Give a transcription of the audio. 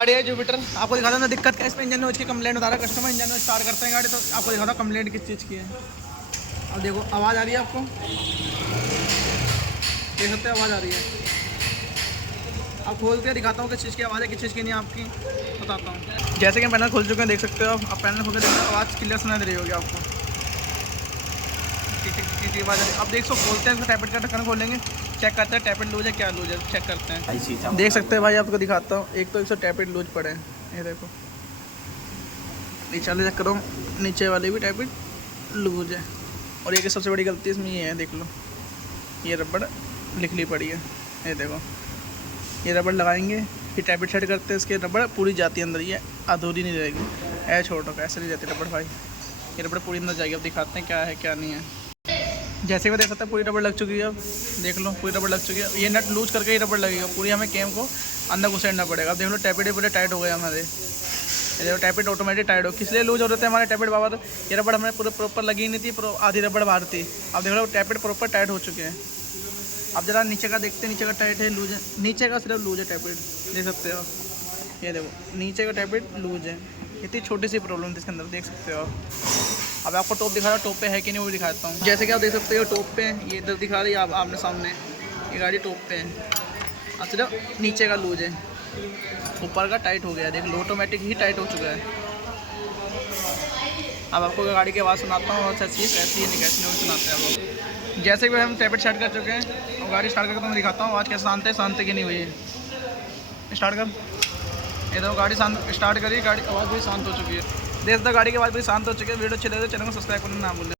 गाड़ी है जुपिटर, आपको दिखाता हूँ दिक्कत क्या इसमें इंजन में उसकी कंप्लेंट बता रहा है कस्टमर। इंजन में स्टार्ट करते हैं गाड़ी तो आपको दिखाता हूँ कंप्लेंट किस चीज़ की है। अब देखो आवाज़ आ रही है, आपको देख सकते हैं आवाज़ आ रही है। अब खोल के दिखाता हूँ किस चीज़ की आवाज़ है किस चीज़ की नहीं, आपकी बताता हूँ। जैसे कि पैनल खोल चुके हैं, देख सकते हो आप। पैनल खोल के देखो आवाज़ क्लियर सुनाई दे रही होगी आपको, आवाज़। अब देख सो खोलते हैं इसको, टैपेट का ढक्कन खोलेंगे, चेक करते हैं टैपेट लूज है क्या लूज है, चेक करते हैं। देख सकते हैं भाई, आपको दिखाता हूँ। एक तो 100 टैपेट लूज पड़े हैं, ये देखो। नीचे वाले चेक करो, नीचे वाले भी टैपेट लूज है। और एक सबसे बड़ी गलती इसमें ये है, देख लो ये रबड़ निकली पड़ी है, ये देखो। ये रबड़ लगाएंगे फिर टैपेट सेट करते हैं, इसके रबड़ पूरी जाती है अंदर, ये अधूरी नहीं रहेगी। ऐसे छोटो का ऐसे नहीं जाती रबड़ भाई, ये रबड़ पूरी अंदर जाएगी। अब दिखाते हैं क्या है क्या नहीं है। जैसे कि देख सकते हैं पूरी रबड़ लग चुकी है। अब देख लो पूरी रबड़ लग चुकी है। ये नट लूज करके ही रबड़ लगेगा पूरी, हमें केम को अंदर घुसेड़ना पड़ेगा। अब देख लो टैपेट पूरे टाइट हो गए हमारे, ये टैपेट ऑटोमेटिक टाइट हो। किस लिए लूज हो रहे थे हमारे टैपेट बाबा, तो ये रबड़ हमें पूरे प्रॉपर लगी नहीं थी, आधी रबड़ बाहर थी। अब देख लो टैपेट प्रॉपर टाइट हो चुके हैं। अब जरा नीचे का देखते हैं, नीचे का टाइट है लूज है, नीचे का सिर्फ लूज है टैपेट, देख सकते हो। ये देखो नीचे का टैपेट लूज है, इतनी छोटी सी प्रॉब्लम थी इसके अंदर, देख सकते हो आप। अब आपको टॉप दिखा रहा, टॉप पे है कि नहीं वो भी दिखाता हूँ। जैसे कि आप देख सकते हो टॉप पे ये इधर दिखा रही है आप आपने सामने, ये गाड़ी टॉप पे है। अब सिर्फ नीचे का लूज है, ऊपर का टाइट हो गया है, देख लो ऑटोमेटिक ही टाइट हो चुका है। अब आपको गाड़ी की आवाज़ सुनाता हूँ, और कैसी है नहीं कैसी नहीं सुनाते हैं आप। जैसे कि हम टैपेट सेट कर चुके हैं और गाड़ी स्टार्ट करके मैं दिखाता हूँ आवाज़ कैसे शांत है कि नहीं हुई है। स्टार्ट कर, ये तो गाड़ी शांत स्टार्ट करी, गाड़ी आवाज़ भी शांत हो चुकी है। देख दो गाड़ी की आवाज़ भी शांत हो चुकी है। वीडियो अच्छी लगे तो चैनल को सब्सक्राइब करना ना भूलें।